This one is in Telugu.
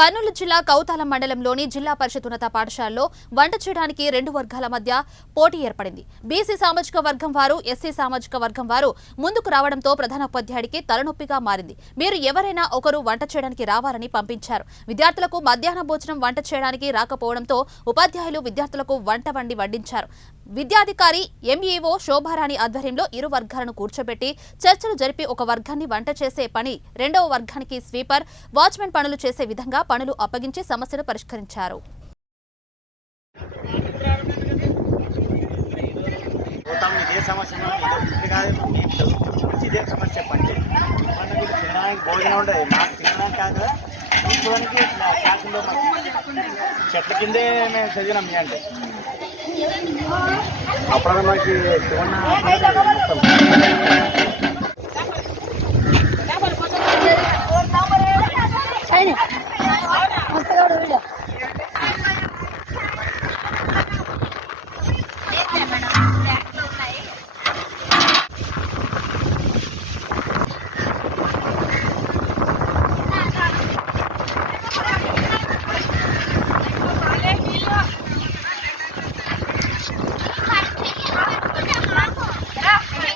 కర్నూలు జిల్లా కౌతాలం మండలంలోని జిల్లా పరిషత్ ఉన్నత పాఠశాలలో వంట చేయడానికి రెండు వర్గాల మధ్య పోటీ ఏర్పడింది. బీసీ సామాజిక వర్గం వారు, ఎస్సీ సామాజిక వర్గం వారు ముందుకు రావడంతో ప్రధానోపాధ్యాయుడికి తలనొప్పిగా మారింది. మీరు ఎవరైనా ఒకరు వంట చేయడానికి రావాలని పంపించారు. విద్యార్థులకు మధ్యాహ్న భోజనం వంట చేయడానికి రాకపోవడంతో ఉపాధ్యాయులు విద్యార్థులకు వంట వడ్డించారు. విద్యాధికారి ఎంఈఓ శోభారాణి ఆధ్వర్యంలో ఇరు వర్గాలను కూర్చోబెట్టి చర్చలు జరిపి ఒక వర్గాన్ని వంట చేసే పని, రెండవ వర్గానికి స్వీపర్, వాచ్మెన్ పనులు చేసే విధంగా పనులు అప్పగించి సమస్యను పరిష్కరించారు. చెట్ల కిందే మేము చదివినాం అంటే అప్పుడు మనకి